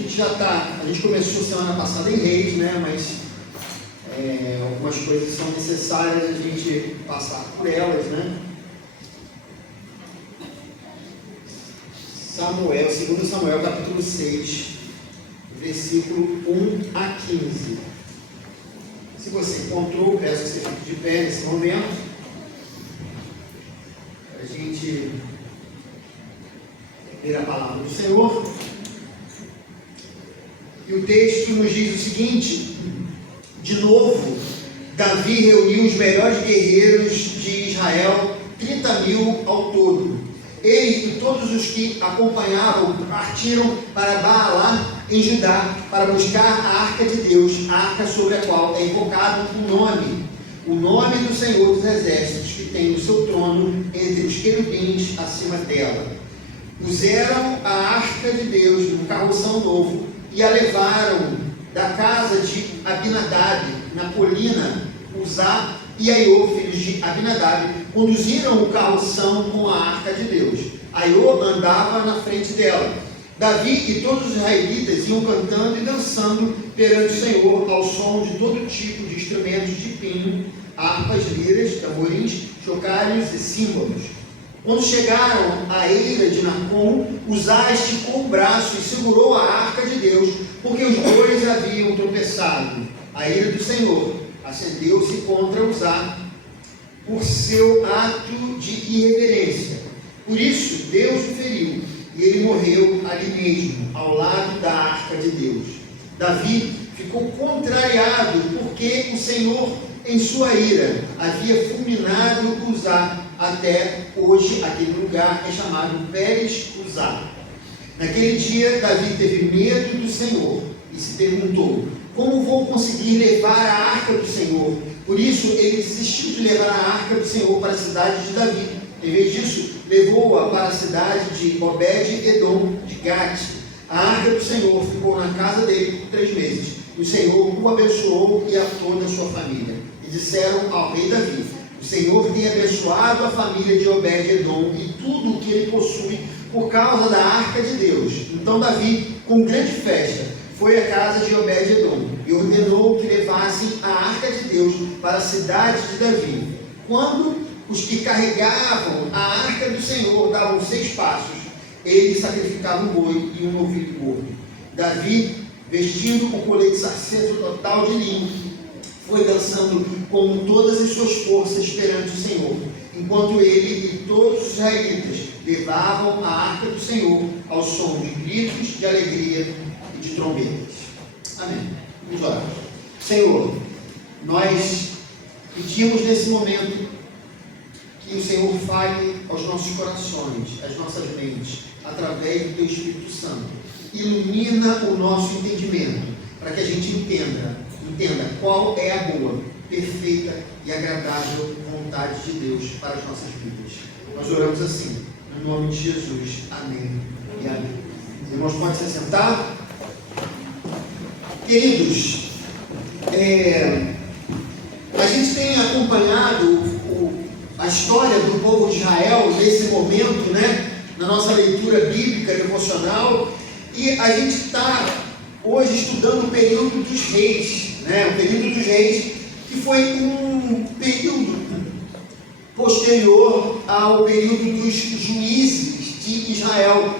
A gente começou semana passada em Reis, né? Mas algumas coisas são necessárias a gente passar por elas, né? Segundo Samuel, capítulo 6, versículo 1 a 15. Se você encontrou, peço que você fique de pé nesse momento, para a gente ler a palavra do Senhor. E o texto nos diz o seguinte: de novo, Davi reuniu os melhores guerreiros de Israel, 30.000 ao todo. Ele e todos os que acompanhavam partiram para Baalá, em Judá, para buscar a arca de Deus, a arca sobre a qual é invocado o nome do Senhor dos Exércitos, que tem o seu trono entre os querubins acima dela. Puseram a arca de Deus num carroção novo e a levaram da casa de Abinadab, na colina Uzá, e Aiô, filhos de Abinadab, conduziram o carroção com a arca de Deus. Aiô andava na frente dela. Davi e todos os israelitas iam cantando e dançando perante o Senhor ao som de todo tipo de instrumentos de pinho, harpas, liras, tamborins, chocalhos e símbolos. Quando chegaram à eira de Nacon, Uzá esticou o braço e segurou a arca de Deus, porque os bois haviam tropeçado. A ira do Senhor acendeu-se contra Uzá por seu ato de irreverência. Por isso, Deus o feriu, e ele morreu ali mesmo, ao lado da arca de Deus. Davi ficou contrariado, porque o Senhor, em sua ira, havia fulminado Uzá. Até hoje, aquele lugar é chamado Pérez Uzá. Naquele dia, Davi teve medo do Senhor e se perguntou: como vou conseguir levar a arca do Senhor? Por isso, ele desistiu de levar a arca do Senhor para a cidade de Davi. Em vez disso, levou-a para a cidade de Obed-Edom de Gate. A arca do Senhor ficou na casa dele por 3 meses. O Senhor o abençoou e a toda a sua família. E disseram ao rei Davi: o Senhor tem abençoado a família de Obed-Edom e tudo o que ele possui por causa da arca de Deus. Então Davi, com grande festa, foi à casa de Obed-Edom e ordenou que levassem a arca de Deus para a cidade de Davi. Quando os que carregavam a arca do Senhor davam 6 passos, ele sacrificava um boi e um novilho gordo. Davi, vestindo o colete sacerdotal de linho, foi dançando com todas as suas forças perante o Senhor, enquanto ele e todos os israelitas levavam a arca do Senhor ao som de gritos de alegria e de trombetas. Amém. Vamos orar. Senhor, nós pedimos nesse momento que o Senhor fale aos nossos corações, às nossas mentes, através do Teu Espírito Santo. Ilumina o nosso entendimento, para que a gente entenda qual é a boa, perfeita e agradável vontade de Deus para as nossas vidas. Nós oramos assim, no nome de Jesus. Amém e amém. Os irmãos podem se sentar. Queridos, a gente tem acompanhado a história do povo de Israel nesse momento, né, na nossa leitura bíblica devocional, e a gente está hoje estudando o período dos reis, né, o período dos reis, que foi um período posterior ao período dos juízes de Israel.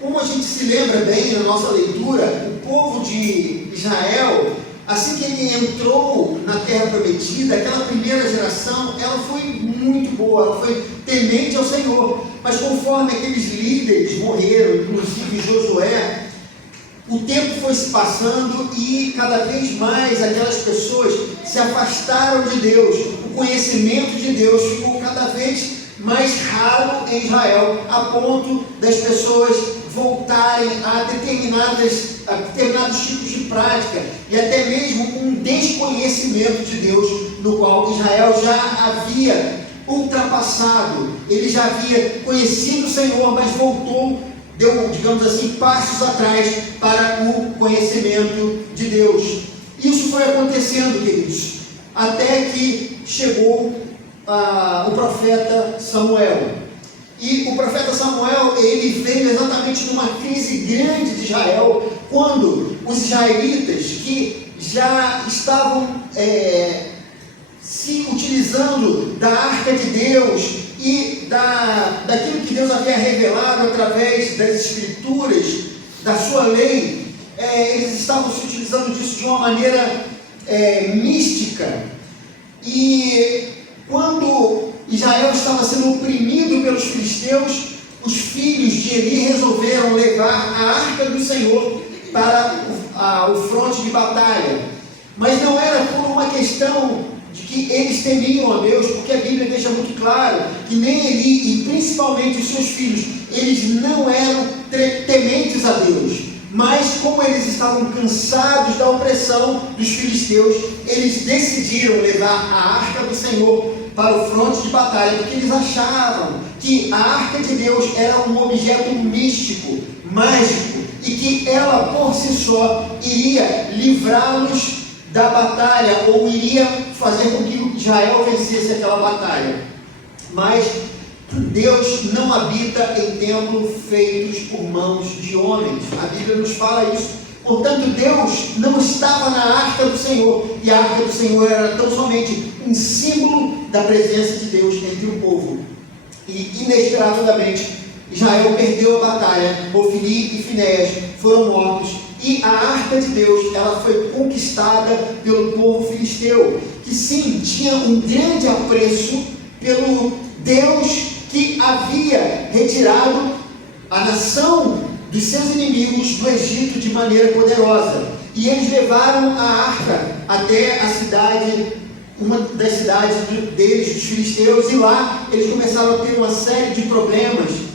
Como a gente se lembra bem na nossa leitura, o povo de Israel, assim que ele entrou na Terra Prometida, aquela primeira geração, ela foi muito boa, ela foi temente ao Senhor. Mas conforme aqueles líderes morreram, inclusive Josué, o tempo foi se passando e cada vez mais aquelas pessoas se afastaram de Deus. O conhecimento de Deus ficou cada vez mais raro em Israel, a ponto das pessoas voltarem a determinados tipos de prática e até mesmo um desconhecimento de Deus, no qual Israel já havia ultrapassado. Ele já havia conhecido o Senhor, mas voltou, deu, digamos assim, passos atrás para o conhecimento de Deus. Isso foi acontecendo, queridos, até que chegou o profeta Samuel. E o profeta Samuel, ele veio exatamente numa crise grande de Israel, quando os israelitas, que já estavam se utilizando da arca de Deus e daquilo que Deus havia revelado através das escrituras, da sua lei, eles estavam se utilizando disso de uma maneira mística. E quando Israel estava sendo oprimido pelos filisteus, os filhos de Eli resolveram levar a arca do Senhor para o fronte de batalha. Mas não era por uma questão de que eles temiam a Deus, porque a Bíblia deixa muito claro que nem Eli e principalmente os seus filhos, eles não eram tementes a Deus. Mas como eles estavam cansados da opressão dos filisteus, eles decidiram levar a arca do Senhor para o fronte de batalha, porque eles achavam que a arca de Deus era um objeto místico, mágico, e que ela por si só iria livrá-los da batalha, ou iria fazer com que Israel vencesse aquela batalha. Mas Deus não habita em templos feitos por mãos de homens. A Bíblia nos fala isso. Portanto, Deus não estava na arca do Senhor, e a arca do Senhor era tão somente um símbolo da presença de Deus entre o povo. E inesperadamente, Israel perdeu a batalha, Ofni e Finéias foram mortos, e a arca de Deus, ela foi conquistada pelo povo filisteu, que sim, tinha um grande apreço pelo Deus que havia retirado a nação dos seus inimigos do Egito de maneira poderosa. E eles levaram a arca até a cidade, uma das cidades deles, dos filisteus, e lá eles começaram a ter uma série de problemas.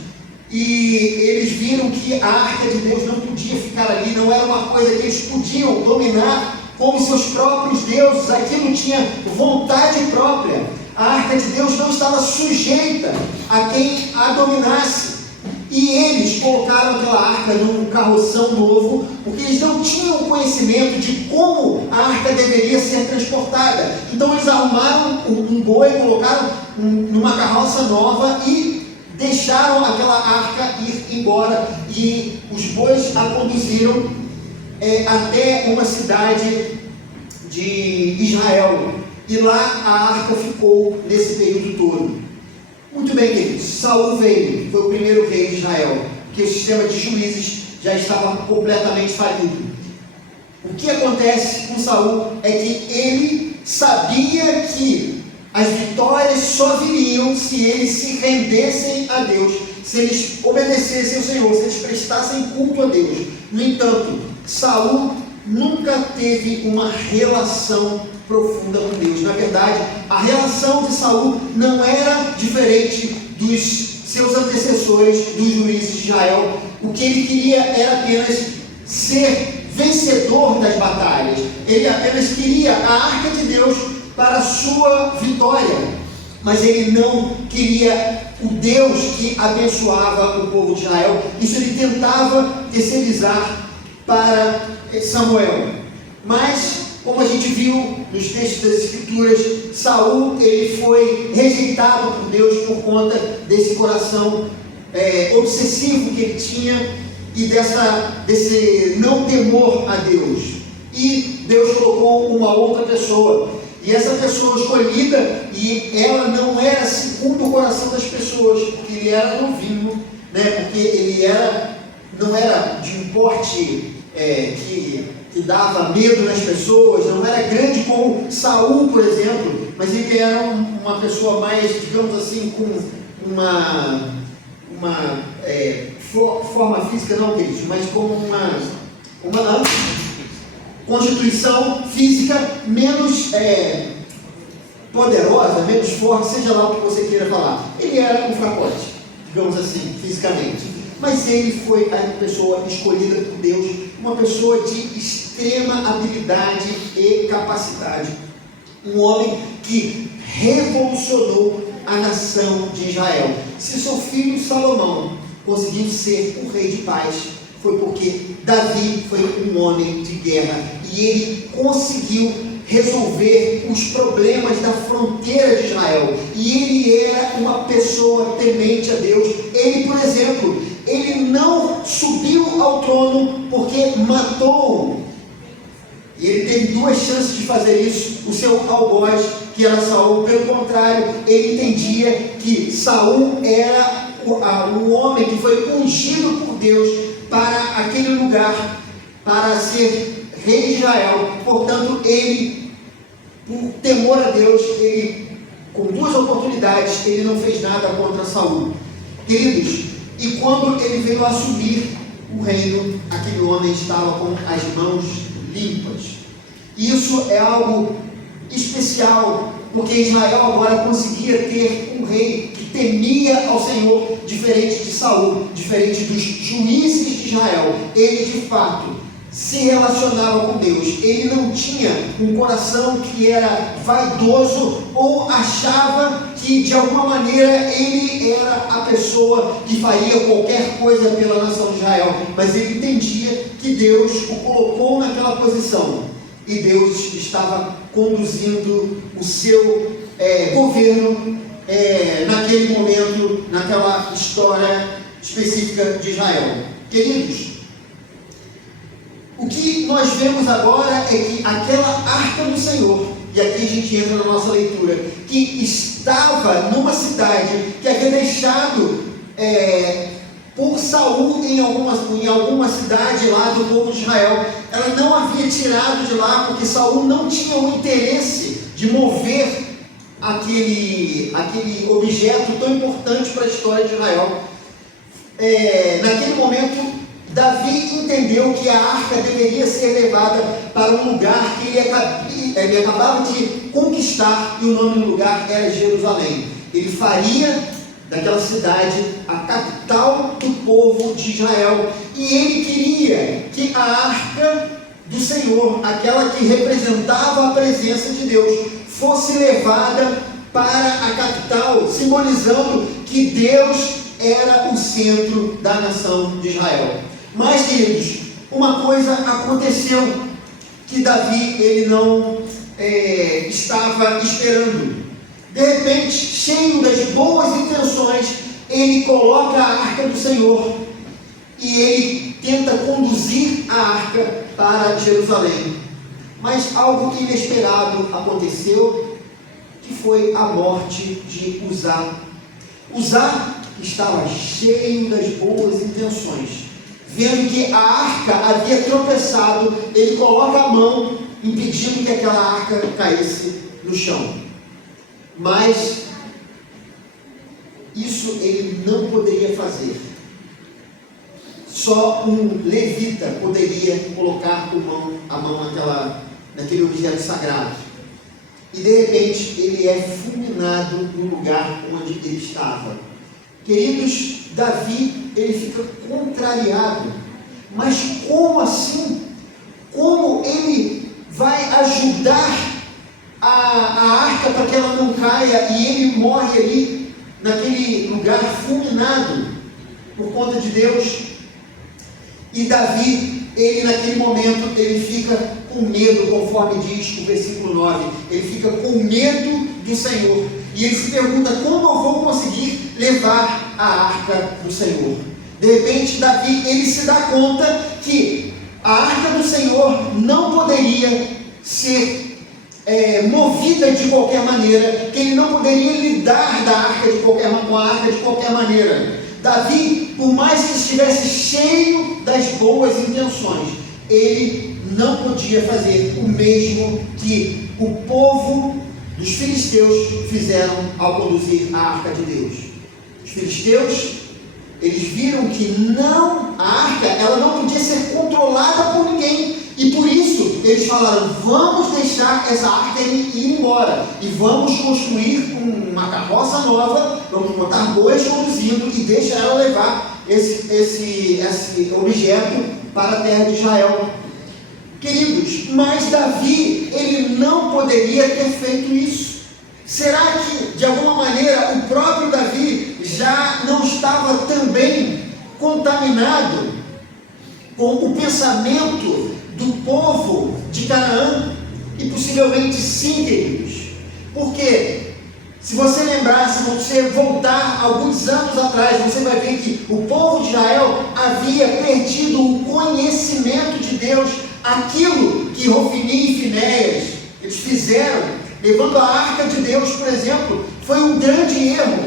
E eles viram que a arca de Deus não podia ficar ali, não era uma coisa que eles podiam dominar como seus próprios deuses, aquilo tinha vontade própria. A arca de Deus não estava sujeita a quem a dominasse. E eles colocaram aquela arca num carroção novo, porque eles não tinham conhecimento de como a arca deveria ser transportada. Então eles arrumaram um boi, colocaram numa carroça nova e deixaram aquela arca ir embora. E os bois a conduziram até uma cidade de Israel. E lá a arca ficou nesse período todo. Muito bem, queridos, Saul veio, foi o primeiro rei de Israel, porque o sistema de juízes já estava completamente falido. O que acontece com Saul é que ele sabia que as vitórias só viriam se eles se rendessem a Deus, se eles obedecessem ao Senhor, se eles prestassem culto a Deus. No entanto, Saul nunca teve uma relação profunda com Deus. Na verdade, a relação de Saul não era diferente dos seus antecessores, dos juízes de Israel. O que ele queria era apenas ser vencedor das batalhas. Ele apenas queria a arca de Deus para a sua vitória. Mas ele não queria o Deus que abençoava o povo de Israel. Isso ele tentava terceirizar para Samuel. Mas, como a gente viu nos textos das Escrituras, Saul ele foi rejeitado por Deus por conta desse coração obsessivo que ele tinha e desse não temor a Deus. E Deus colocou uma outra pessoa. E essa pessoa escolhida, e ela não era segundo o coração das pessoas, porque ele era novinho, porque ele não era de um porte que dava medo nas pessoas, não era grande como Saul, por exemplo, mas ele era uma pessoa mais, digamos assim, com uma forma física, não queridos, mas com uma constituição física menos poderosa, menos forte, seja lá o que você queira falar. Ele era um fracote, digamos assim, fisicamente. Mas ele foi a pessoa escolhida por Deus, uma pessoa de extrema habilidade e capacidade. Um homem que revolucionou a nação de Israel. Se seu filho Salomão conseguiu ser o rei de paz, foi porque Davi foi um homem de guerra e ele conseguiu resolver os problemas da fronteira de Israel. E ele era uma pessoa temente a Deus. Ele, por exemplo, ele não subiu ao trono porque matou. E ele teve duas chances de fazer isso. O seu algoz, que era Saul, pelo contrário, ele entendia que Saul era o homem que foi ungido por Deus para aquele lugar, para ser rei de Israel. Portanto, ele, por temor a Deus, ele, com duas oportunidades, ele não fez nada contra Saul. Queridos, e quando ele veio assumir o reino, aquele homem estava com as mãos limpas. Isso é algo especial, porque Israel agora conseguia ter um rei que temia ao Senhor, diferente de Saul, diferente dos juízes de Israel. Ele de fato se relacionava com Deus. Ele não tinha um coração que era vaidoso ou achava que de alguma maneira ele era a pessoa que faria qualquer coisa pela nação de Israel, mas ele entendia que Deus o colocou naquela posição e Deus estava conduzindo o seu governo naquele momento, naquela história específica de Israel. Queridos, o que nós vemos agora é que aquela arca do Senhor, e aqui a gente entra na nossa leitura, que estava numa cidade que havia deixado por Saul em alguma cidade lá do povo de Israel, ela não havia tirado de lá, porque Saul não tinha o interesse de mover aquele objeto tão importante para a história de Israel. Naquele momento, Davi entendeu que a arca deveria ser levada para um lugar que ele acabava de conquistar, e o nome do lugar era Jerusalém. Ele faria daquela cidade a capital do povo de Israel, e ele queria que a arca do Senhor, aquela que representava a presença de Deus, fosse levada para a capital, simbolizando que Deus era o centro da nação de Israel. Mas, queridos, uma coisa aconteceu que Davi ele não estava esperando. De repente, cheio das boas intenções, ele coloca a arca do Senhor e ele tenta conduzir a arca para Jerusalém. Mas algo inesperado aconteceu, que foi a morte de Uzá. Uzá estava cheio das boas intenções. Vendo que a arca havia tropeçado, ele coloca a mão, impedindo que aquela arca caísse no chão. Mas isso ele não poderia fazer. Só um levita poderia colocar a mão naquele objeto sagrado. E de repente ele é fulminado no lugar onde ele estava. Queridos, Davi, ele fica contrariado. Mas como assim? Como ele vai ajudar a arca para que ela não caia e ele morre ali, naquele lugar fulminado, por conta de Deus? E Davi, ele naquele momento, ele fica com medo, conforme diz o versículo 9. Ele fica com medo do Senhor. E ele se pergunta: como eu vou conseguir levar a arca do Senhor? De repente, Davi, ele se dá conta que a arca do Senhor não poderia ser movida de qualquer maneira, que ele não poderia lidar com a arca de qualquer maneira. Davi, por mais que estivesse cheio das boas intenções, ele não podia fazer o mesmo que o povo dos filisteus fizeram ao conduzir a arca de Deus. Os filisteus, eles viram que a arca, ela não podia ser controlada por ninguém, e por isso eles falaram: vamos deixar essa arca ir embora, e vamos construir uma carroça nova, vamos botar bois conduzindo, e deixa ela levar esse objeto para a terra de Israel. Queridos, mas Davi, ele não poderia ter feito isso. Será que, de alguma maneira, o próprio Davi já não estava também contaminado com o pensamento do povo de Canaã? E possivelmente sim, queridos. Porque Se você lembrar, se você voltar alguns anos atrás, você vai ver que o povo de Israel havia perdido o conhecimento de Deus, aquilo que Hofni e Finéias eles fizeram, levando a arca de Deus, por exemplo, foi um grande erro,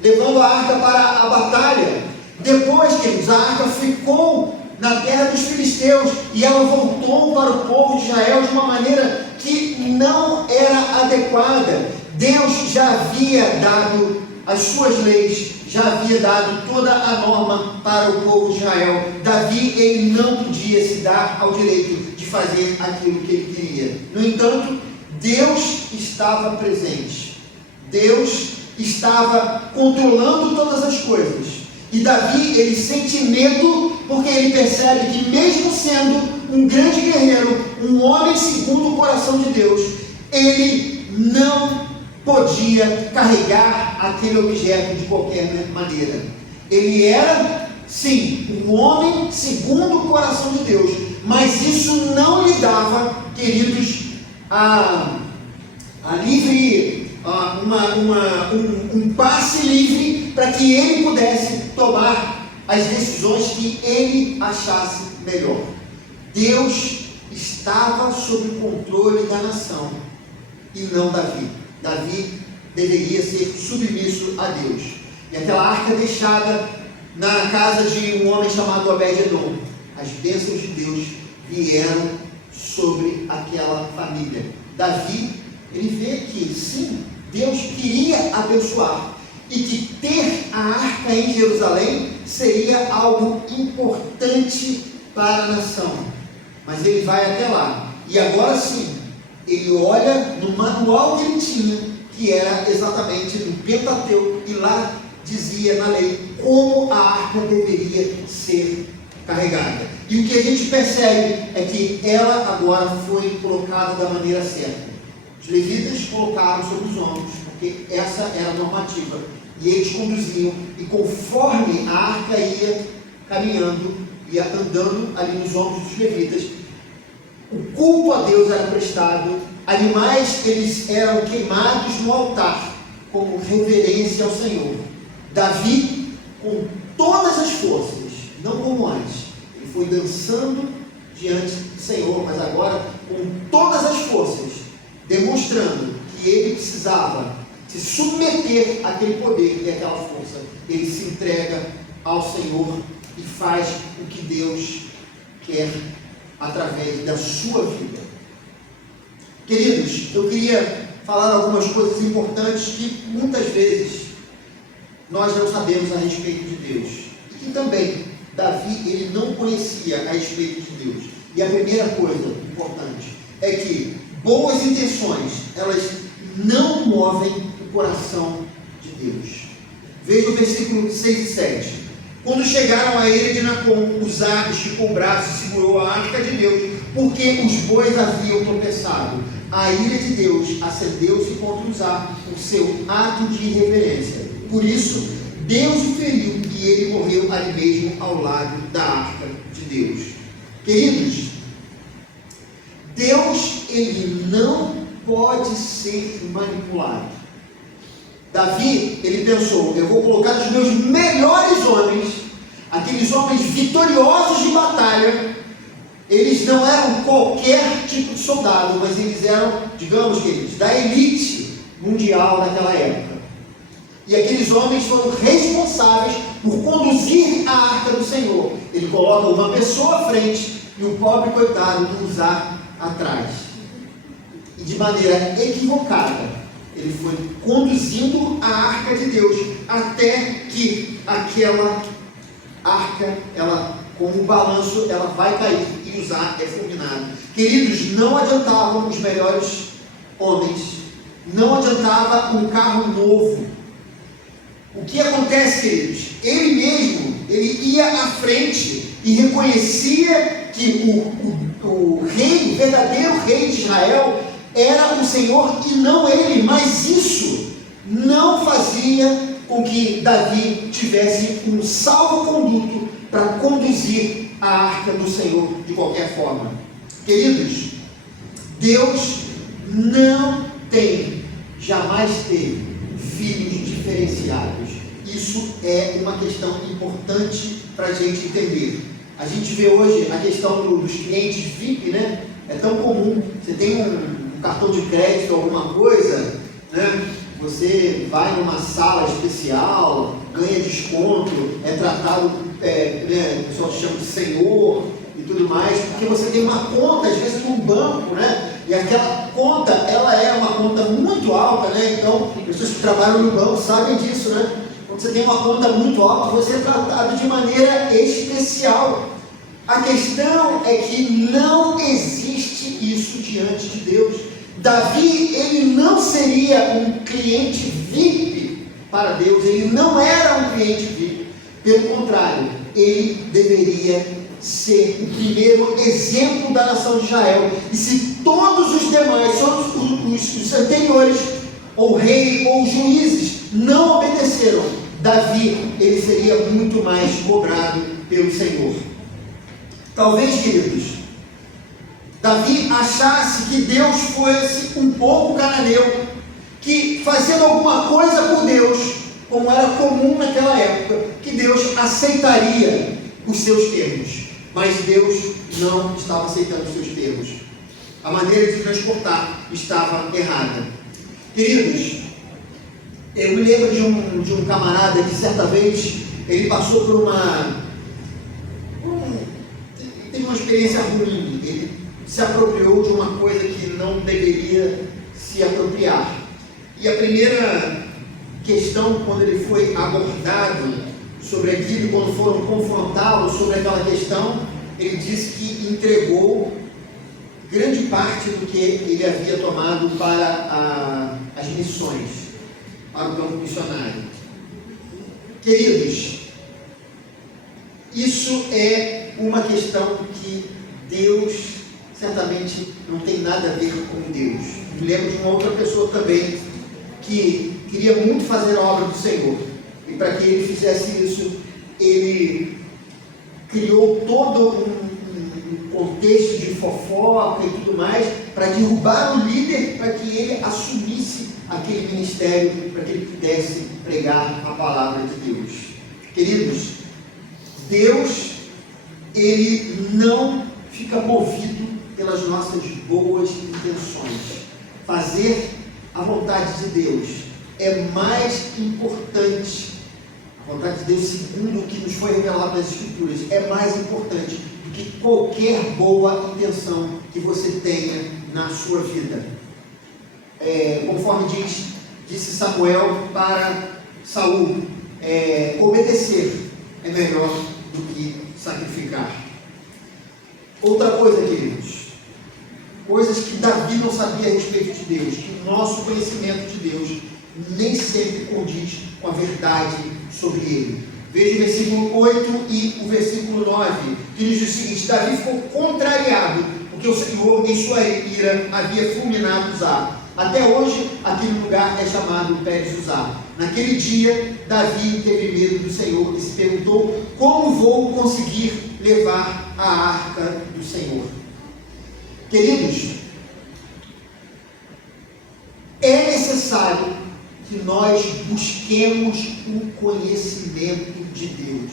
levando a arca para a batalha. Depois, queridos, a arca ficou na terra dos filisteus e ela voltou para o povo de Israel de uma maneira que não era adequada. Deus já havia dado as suas leis, já havia dado toda a norma para o povo de Israel. Davi, ele não podia se dar ao direito de fazer aquilo que ele queria. No entanto, Deus estava presente. Deus estava controlando todas as coisas. E Davi, ele sente medo porque ele percebe que, mesmo sendo um grande guerreiro, um homem segundo o coração de Deus, ele não podia carregar aquele objeto de qualquer maneira. Ele era, sim, um homem segundo o coração de Deus, mas isso não lhe dava, queridos, um passe livre para que ele pudesse tomar as decisões que ele achasse melhor. Deus estava sob o controle da nação e não Davi. Davi deveria ser submisso a Deus. E aquela arca deixada na casa de um homem chamado Obed-Edom, as bênçãos de Deus vieram sobre aquela família. Davi, ele vê que sim, Deus queria abençoar e que ter a arca em Jerusalém seria algo importante para a nação. Mas ele vai até lá e agora sim, ele olha no manual que ele tinha, que era exatamente no Pentateuco, e lá dizia na lei como a arca deveria ser carregada. E o que a gente percebe é que ela agora foi colocada da maneira certa. Os levitas colocaram sobre os ombros, porque essa era a normativa, e eles conduziam, e conforme a arca ia caminhando, ia andando ali nos ombros dos levitas, o culto a Deus era prestado, animais eles eram queimados no altar, como reverência ao Senhor. Davi, com todas as forças, não como antes, ele foi dançando diante do Senhor, mas agora com todas as forças, demonstrando que ele precisava se submeter àquele poder e àquela força. Ele se entrega ao Senhor e faz o que Deus quer através da sua vida. Queridos, eu queria falar algumas coisas importantes que muitas vezes nós não sabemos a respeito de Deus, e que também Davi ele não conhecia a respeito de Deus. E a primeira coisa importante é que boas intenções, elas não movem o coração de Deus. Veja o versículo 6 e 7. Quando chegaram à ilha de Nacon, Uzá esticou o braço e segurou a arca de Deus, porque os bois haviam tropeçado. A ira de Deus acendeu-se contra Uzá por seu ato de irreverência. Por isso, Deus o feriu e ele morreu ali mesmo ao lado da arca de Deus. Queridos, Deus, ele não pode ser manipulado. Davi, ele pensou, eu vou colocar os meus melhores homens, aqueles homens vitoriosos de batalha. Eles não eram qualquer tipo de soldado, mas eles eram, digamos, queridos, da elite mundial daquela época. E aqueles homens foram responsáveis por conduzir a arca do Senhor. Ele coloca uma pessoa à frente e o pobre coitado do Uzá atrás. E de maneira equivocada, ele foi conduzindo a arca de Deus até que aquela arca, ela, como balanço, ela vai cair e Uzá é fulminado. Queridos, não adiantavam os melhores homens, não adiantava um carro novo. O que acontece, queridos? Ele mesmo, ele ia à frente e reconhecia que o rei, o verdadeiro rei de Israel, era o Senhor e não ele, mas isso não fazia com que Davi tivesse um salvo-conduto para conduzir a arca do Senhor de qualquer forma. Queridos, Deus não tem jamais teve filhos diferenciados. Isso é uma questão importante para a gente entender. A gente vê hoje a questão dos clientes VIP, né? É tão comum. Você tem um cartão de crédito, alguma coisa, né? Você vai numa sala especial, ganha desconto, é tratado, né? O pessoal te chama de senhor e tudo mais, porque você tem uma conta, às vezes, num banco, né? E aquela conta, ela é uma conta muito alta, né? Então, pessoas que trabalham no banco sabem disso, né? Quando você tem uma conta muito alta, você é tratado de maneira especial. A questão é que não existe isso diante de Deus. Davi, ele não seria um cliente VIP para Deus, ele não era um cliente VIP. Pelo contrário, ele deveria ser o primeiro exemplo da nação de Israel. E se todos os demais, os anteriores, ou rei, ou juízes, não obedeceram, Davi, ele seria muito mais cobrado pelo Senhor. Talvez, queridos, Davi achasse que Deus fosse um povo cananeu, que fazendo alguma coisa por Deus, como era comum naquela época, que Deus aceitaria os seus termos. Mas Deus não estava aceitando os seus termos. A maneira de transportar estava errada. Queridos, eu me lembro de um camarada que certa vez ele passou por teve uma experiência ruim. Ele se apropriou de uma coisa que não deveria se apropriar. E a primeira questão, quando ele foi abordado sobre aquilo, quando foram confrontá-lo sobre aquela questão, ele disse que entregou grande parte do que ele havia tomado para as missões, para o campo missionário. Queridos, isso é uma questão que Deus certamente não tem nada a ver com Deus. Me lembro de uma outra pessoa também que queria muito fazer a obra do Senhor, e para que ele fizesse isso, ele criou todo um contexto de fofoca e tudo mais para derrubar o líder, para que ele assumisse aquele ministério, para que ele pudesse pregar a palavra de Deus. Queridos, Deus, ele não fica movido pelas nossas boas intenções. Fazer a vontade de Deus é mais importante. A vontade de Deus, segundo o que nos foi revelado nas Escrituras, é mais importante do que qualquer boa intenção que você tenha na sua vida. Conforme disse Samuel para Saul, obedecer é melhor do que sacrificar. Outra coisa, queridos, coisas que Davi não sabia a respeito de Deus, que o nosso conhecimento de Deus nem sempre condiz com a verdade sobre ele. Veja o versículo 8 e o versículo 9, que diz o seguinte: Davi ficou contrariado, porque o Senhor, em sua ira, havia fulminado Uzá. Até hoje, aquele lugar é chamado Pérez Uzá. Naquele dia, Davi teve medo do Senhor e se perguntou: como vou conseguir levar a arca do Senhor? Queridos, é necessário que nós busquemos o conhecimento de Deus.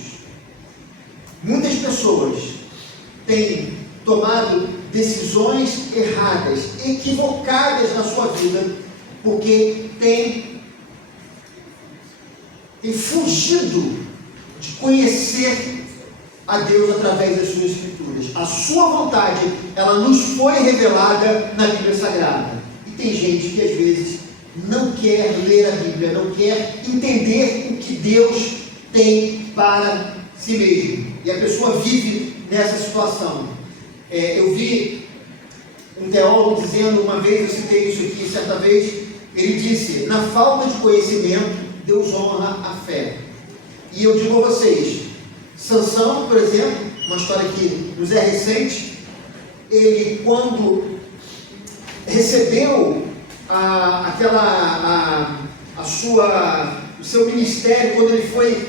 Muitas pessoas têm tomado decisões erradas, equivocadas na sua vida, porque têm fugido de conhecer a Deus através das suas Escrituras. A sua vontade, ela nos foi revelada na Bíblia Sagrada. E tem gente que às vezes não quer ler a Bíblia, não quer entender o que Deus tem para si mesmo. E a pessoa vive nessa situação. Eu vi um teólogo dizendo, uma vez, eu citei isso aqui, certa vez, ele disse: na falta de conhecimento, Deus honra a fé. E eu digo a vocês, Sansão, por exemplo, uma história que nos é recente, ele, quando recebeu o seu ministério, quando ele foi,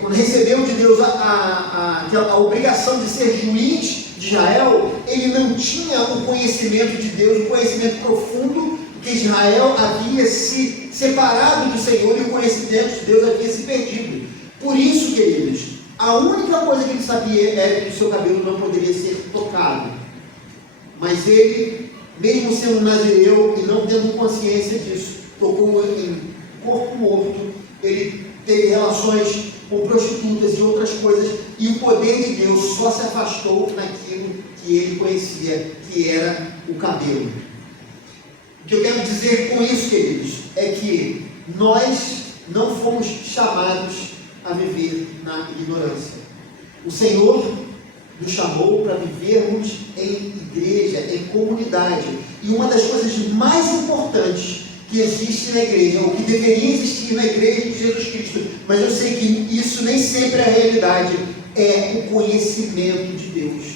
quando recebeu de Deus a obrigação de ser juiz de Israel, ele não tinha o conhecimento de Deus, o conhecimento profundo porque Israel havia se separado do Senhor e o conhecimento de Deus havia se perdido. Por isso, queridos, a única coisa que ele sabia era que o seu cabelo não poderia ser tocado. Mas ele, mesmo sendo nazireu e não tendo consciência disso, tocou em corpo morto, ele teve relações com prostitutas e outras coisas, e o poder de Deus só se afastou naquilo que ele conhecia, que era o cabelo. O que eu quero dizer com isso, queridos, é que nós não fomos chamados a viver na ignorância. O Senhor nos chamou para vivermos em igreja, em comunidade. E uma das coisas mais importantes que existe na igreja, ou que deveria existir na igreja de Jesus Cristo, mas eu sei que isso nem sempre é a realidade, é o conhecimento de Deus.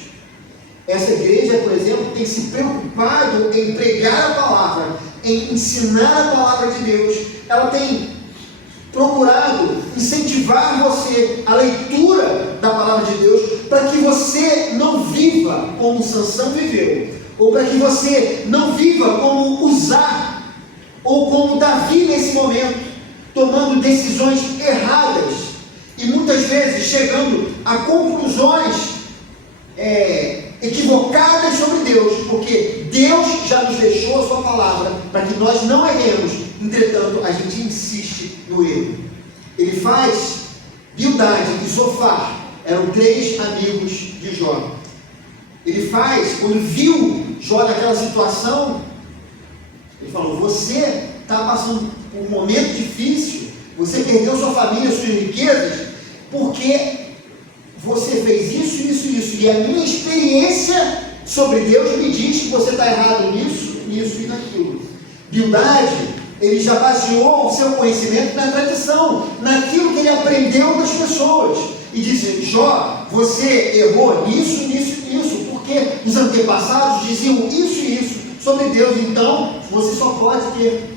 Essa igreja, por exemplo, tem se preocupado em pregar a palavra, em ensinar a palavra de Deus. Ela tem procurado incentivar você à leitura da palavra de Deus, para que você não viva como Sansão viveu, ou para que você não viva como Uzá, ou como Davi nesse momento, tomando decisões erradas, e muitas vezes chegando a conclusões equivocadas sobre Deus, porque Deus já nos deixou a sua palavra para que nós não erremos. Entretanto, a gente insiste no erro. Ele faz, Bildade e Zofar eram 3 amigos de Jó. Ele faz, quando viu Jó naquela situação, ele falou: você está passando por um momento difícil, você perdeu sua família, suas riquezas, porque você fez isso, e a minha experiência sobre Deus me diz que você está errado nisso e naquilo. Bildade, ele já baseou o seu conhecimento na tradição, naquilo que ele aprendeu das pessoas, e disse: Jó, você errou nisso, porque os antepassados diziam isso e isso sobre Deus, então você só pode ter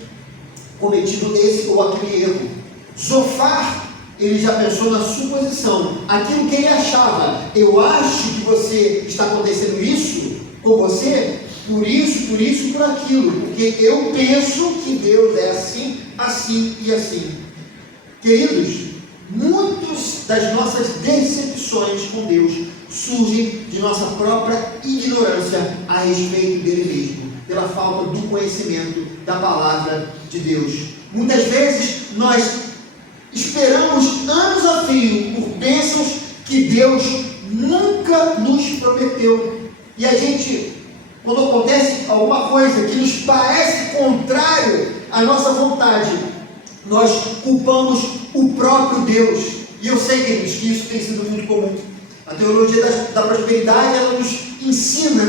cometido esse ou aquele erro. Zofar, ele já pensou na suposição, aquilo que ele achava: eu acho que você está acontecendo isso com você, por isso, por aquilo, porque eu penso que Deus é assim, assim e assim. Queridos, muitas das nossas decepções com Deus surgem de nossa própria ignorância a respeito dele mesmo, pela falta do conhecimento da palavra de Deus. Muitas vezes nós esperamos anos a fio por bênçãos que Deus nunca nos prometeu, e a gente, quando acontece alguma coisa que nos parece contrário à nossa vontade, nós culpamos o próprio Deus. E eu sei, queridos, que isso tem sido muito comum. A teologia da prosperidade, ela nos ensina,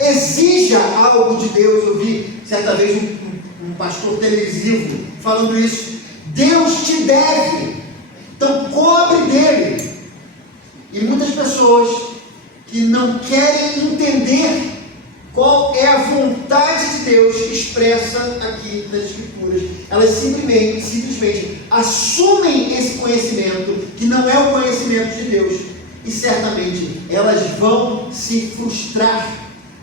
exija algo de Deus. Eu vi certa vez um pastor televisivo falando isso: Deus te deve, então cobre dele. E muitas pessoas que não querem entender qual é a vontade de Deus expressa aqui nas Escrituras, elas simplesmente assumem esse conhecimento que não é o conhecimento de Deus, e certamente elas vão se frustrar,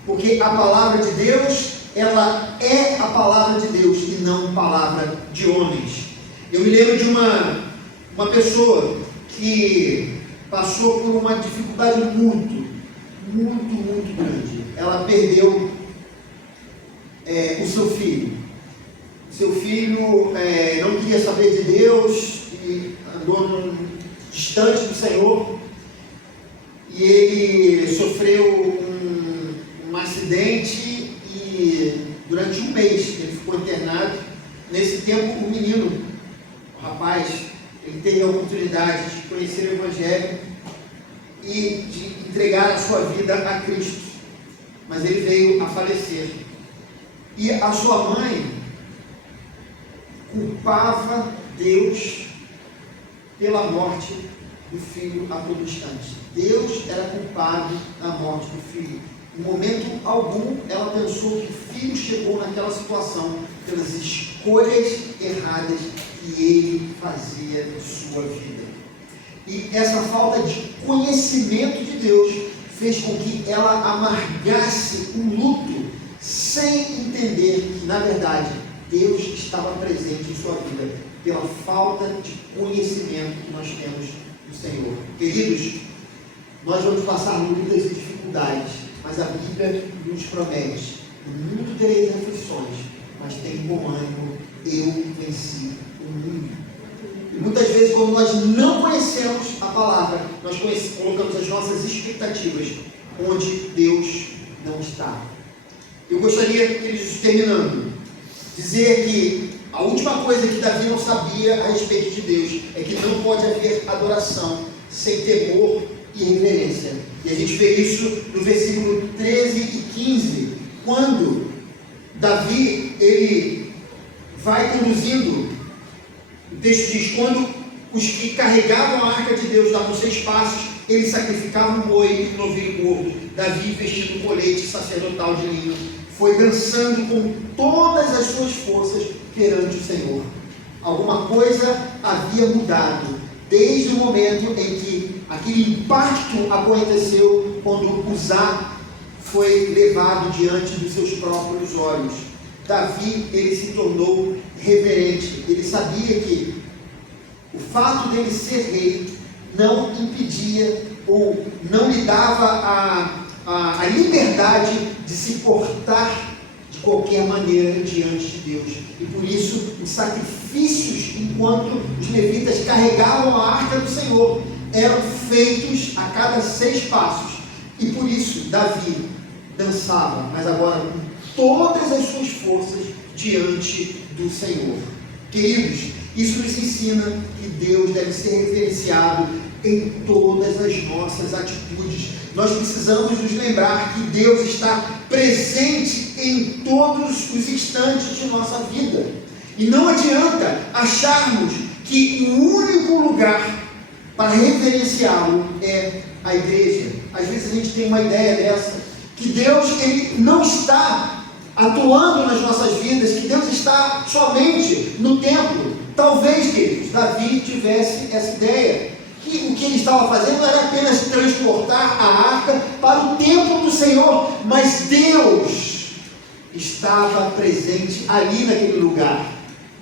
porque a palavra de Deus, ela é a palavra de Deus e não palavra de homens. Eu me lembro de uma pessoa que passou por uma dificuldade muito grande. Ela perdeu o seu filho. Seu filho não queria saber de Deus e andou distante do Senhor, e ele sofreu um acidente, e durante um mês ele ficou internado. Nesse tempo, o menino, o rapaz, ele teve a oportunidade de conhecer o Evangelho e de entregar a sua vida a Cristo, mas ele veio a falecer. E a sua mãe culpava Deus pela morte do filho a todo instante. Deus era culpado da morte do filho. Em momento algum ela pensou que o filho chegou naquela situação pelas escolhas erradas que ele fazia em sua vida. E essa falta de conhecimento de Deus fez com que ela amargasse um luto sem entender que, na verdade, Deus estava presente em sua vida, pela falta de conhecimento que nós temos do Senhor. Queridos, nós vamos passar lutas e dificuldades, mas a Bíblia nos promete: no mundo tereis aflições, mas tem bom ânimo, eu venci o mundo. E muitas vezes, quando nós não conhecemos a palavra, nós colocamos as nossas expectativas onde Deus não está. Eu gostaria, queridos, terminando, dizer que a última coisa que Davi não sabia a respeito de Deus é que não pode haver adoração sem temor e reverência. E a gente vê isso no versículo 13 e 15, quando Davi, ele vai conduzindo, o texto diz: quando os que carregavam a arca de Deus davam 6 passos, eles sacrificavam um boi e um novilho gordo. Davi, vestindo um colete sacerdotal de linho, foi dançando com todas as suas forças perante o Senhor. Alguma coisa havia mudado desde o momento em que aquele impacto aconteceu, quando Uzá foi levado diante dos seus próprios olhos. Davi, ele se tornou reverente. Ele sabia que o fato dele ser rei não impedia ou não lhe dava a liberdade de se portar de qualquer maneira diante de Deus. E por isso, os sacrifícios, enquanto os levitas carregavam a arca do Senhor, eram feitos a cada 6 passos. E por isso, Davi dançava, mas agora com todas as suas forças diante do Senhor. Queridos, isso nos ensina que Deus deve ser reverenciado em todas as nossas atitudes. Nós precisamos nos lembrar que Deus está presente em todos os instantes de nossa vida. E não adianta acharmos que o único lugar para reverenciá-lo é a igreja. Às vezes a gente tem uma ideia dessa, que Deus, ele não está atuando nas nossas vidas, que Deus está somente no templo. Talvez, queridos, Davi tivesse essa ideia, que o que ele estava fazendo não era apenas transportar a arca para o templo do Senhor, mas Deus estava presente ali naquele lugar,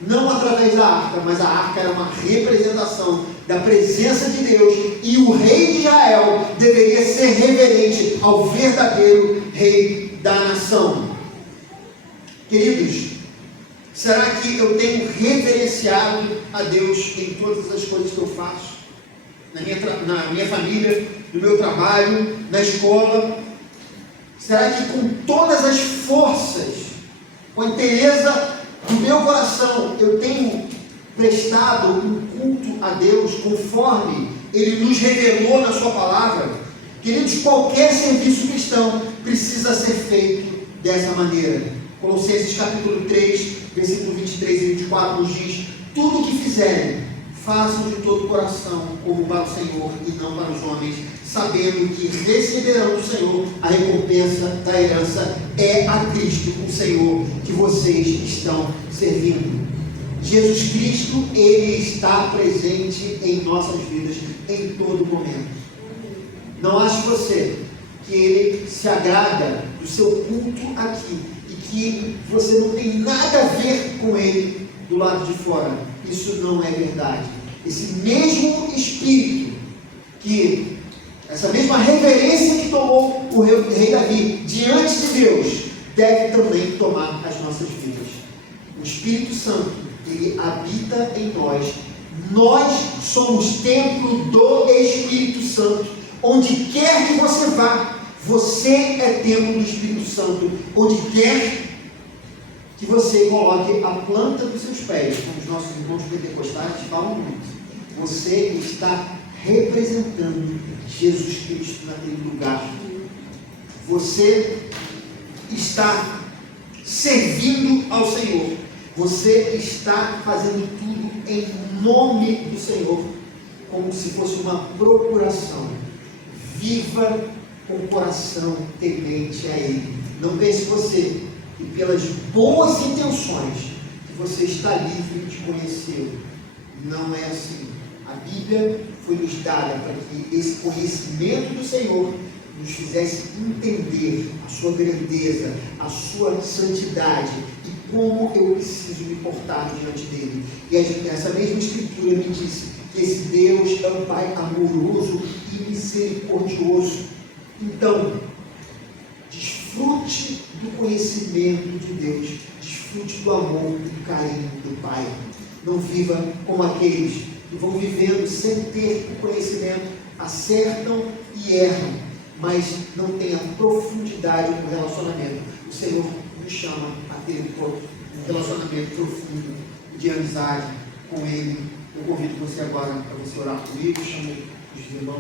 não através da arca, mas a arca era uma representação da presença de Deus, e o rei de Israel deveria ser reverente ao verdadeiro rei da nação. Queridos, será que eu tenho reverenciado a Deus em todas as coisas que eu faço? Na minha família, no meu trabalho, na escola? Será que com todas as forças, com a inteireza do meu coração, eu tenho prestado um culto a Deus conforme Ele nos revelou na sua palavra? Queridos, qualquer serviço cristão precisa ser feito dessa maneira. Colossenses capítulo 3, versículo 23 e 24 nos diz: tudo o que fizerem, façam de todo o coração, como para o Senhor e não para os homens, sabendo que receberão do Senhor a recompensa da herança. É a Cristo, o Senhor, que vocês estão servindo. Jesus Cristo, Ele está presente em nossas vidas em todo momento. Não ache você que Ele se agrada do seu culto aqui e que você não tem nada a ver com Ele do lado de fora. Isso não é verdade. Esse mesmo Espírito, essa mesma reverência que tomou o rei Davi diante de Deus, deve também tomar as nossas vidas. O Espírito Santo, ele habita em nós. Nós somos templo do Espírito Santo. Onde quer que você vá, você é templo do Espírito Santo. Onde quer que você coloque a planta dos seus pés, como os nossos irmãos pentecostais falam muito, você está representando Jesus Cristo naquele lugar. Você está servindo ao Senhor. Você está fazendo tudo em nome do Senhor, como se fosse uma procuração. Viva com o coração temente a Ele. Não pense você que pelas boas intenções que você está livre de conhecê-lo. Não é assim. A Bíblia foi nos dada para que esse conhecimento do Senhor nos fizesse entender a sua grandeza, a sua santidade e como eu preciso me portar diante dele. E essa mesma escritura me disse que esse Deus é um Pai amoroso e misericordioso. Então, desfrute do conhecimento de Deus, desfrute do amor e do carinho do Pai. Não viva como aqueles que vão vivendo sem ter o conhecimento, acertam e erram, mas não têm a profundidade no relacionamento. O Senhor nos chama a ter um relacionamento profundo de amizade com Ele. Eu convido você agora para você orar comigo, chamo os irmãos.